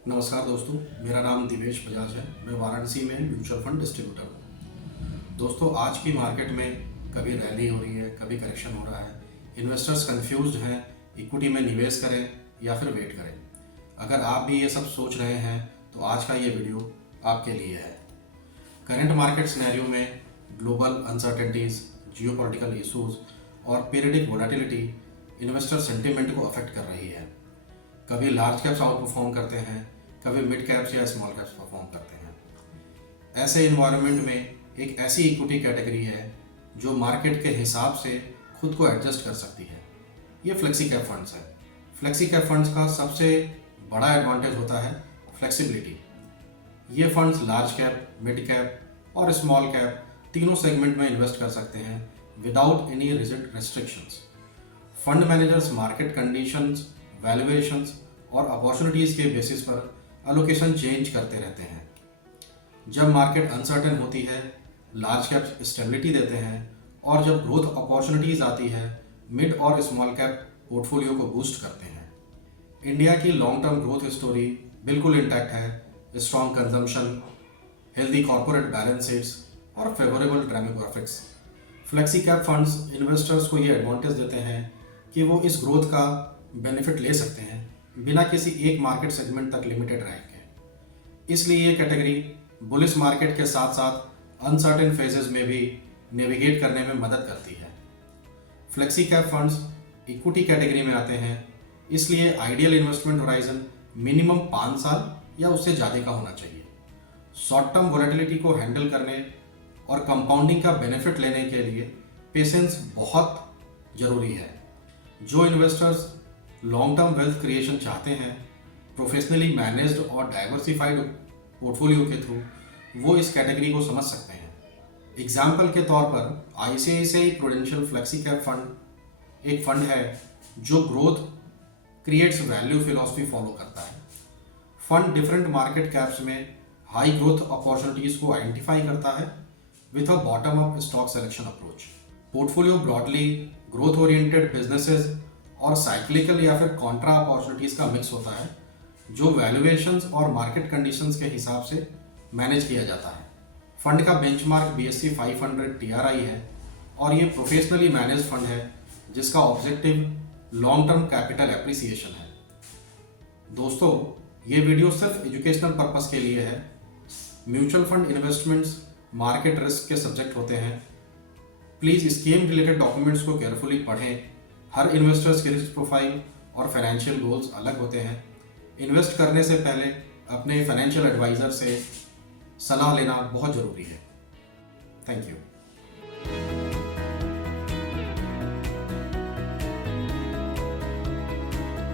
नमस्कार दोस्तों, मेरा नाम दिवेश बजाज है। मैं वाराणसी में म्यूचुअल फंड डिस्ट्रीब्यूटर हूँ। दोस्तों, आज की मार्केट में कभी रैली हो रही है, कभी करेक्शन हो रहा है। इन्वेस्टर्स कंफ्यूज्ड हैं, इक्विटी में निवेश करें या फिर वेट करें। अगर आप भी ये सब सोच रहे हैं तो आज का ये वीडियो आपके लिए है। करंट मार्केट सिनेरियो में ग्लोबल अनसर्टेनिटीज़, जियोपॉलिटिकल इशूज़ और पीरियडिक वोलेटिलिटी इन्वेस्टर सेंटिमेंट को अफेक्ट कर रही है। कभी लार्ज कैप्स आउट परफॉर्म करते हैं, कभी मिड कैप्स या स्मॉल कैप्स परफॉर्म करते हैं। ऐसे इन्वायरमेंट में एक ऐसी इक्विटी कैटेगरी है जो मार्केट के हिसाब से खुद को एडजस्ट कर सकती है। ये फ्लेक्सी कैप फंड्स है। फ्लेक्सी कैप फंड्स का सबसे बड़ा एडवांटेज होता है फ्लेक्सिबिलिटी। ये funds large cap, mid cap और स्मॉल कैप तीनों सेगमेंट में इन्वेस्ट कर सकते हैं without any rigid restrictions. Fund managers market conditions, valuations और अपॉर्चुनिटीज़ के बेसिस पर अलोकेशन चेंज करते रहते हैं। जब मार्केट अनसर्टेन होती है, लार्ज कैप स्टेबिलिटी देते हैं, और जब ग्रोथ अपॉर्चुनिटीज़ आती है, मिड और स्मॉल कैप पोर्टफोलियो को बूस्ट करते हैं। इंडिया की लॉन्ग टर्म ग्रोथ स्टोरी बिल्कुल इंटैक्ट है। Strong consumption, healthy corporate balance sheets और favourable demographics. Flexi cap funds investors को ये एडवांटेज देते हैं कि वो इस ग्रोथ का बेनिफिट ले सकते हैं बिना किसी एक मार्केट सेगमेंट तक लिमिटेड रह के। इसलिए ये कैटेगरी बुलिश मार्केट के साथ साथ अनसर्टेन फेजेस में भी नेविगेट करने में मदद करती है। Flexi cap funds equity category में आते हैं, इसलिए आइडियल इन्वेस्टमेंट होराइजन मिनिमम 5 साल या उससे ज़्यादा का होना चाहिए। शॉर्ट टर्म वोलेटिलिटी को हैंडल करने और कंपाउंडिंग का बेनिफिट लेने के लिए पेशेंस बहुत ज़रूरी है। जो investors long term wealth creation चाहते हैं, प्रोफेशनली मैनेज्ड और डाइवर्सिफाइड पोर्टफोलियो के थ्रू, वो इस कैटेगरी को समझ सकते हैं। एग्जाम्पल के तौर पर ICICI prudential flexi cap fund एक फंड है जो growth creates value philosophy follow करता है। फंड डिफरेंट मार्केट कैप्स में हाई ग्रोथ अपॉर्चुनिटीज को आइडेंटिफाई करता है with a bottom up stock selection approach. Portfolio broadly growth oriented businesses और साइक्लिकल या फिर कॉन्ट्रा अपॉर्चुनिटीज़ का मिक्स होता है, जो वैल्यूएशंस और मार्केट कंडीशंस के हिसाब से मैनेज किया जाता है। फंड का बेंचमार्क BSE 500 TRI है और ये प्रोफेशनली मैनेज फंड है जिसका objective long term capital appreciation है। दोस्तों, ये वीडियो सिर्फ एजुकेशनल पर्पस के लिए है। Mutual fund investments market risk के सब्जेक्ट होते हैं। प्लीज़ स्कीम रिलेटेड डॉक्यूमेंट्स को केयरफुली पढ़ें। हर इन्वेस्टर्स के रिस्क प्रोफाइल और फाइनेंशियल गोल्स अलग होते हैं। इन्वेस्ट करने से पहले अपने फाइनेंशियल एडवाइज़र से सलाह लेना बहुत ज़रूरी है। Thank you.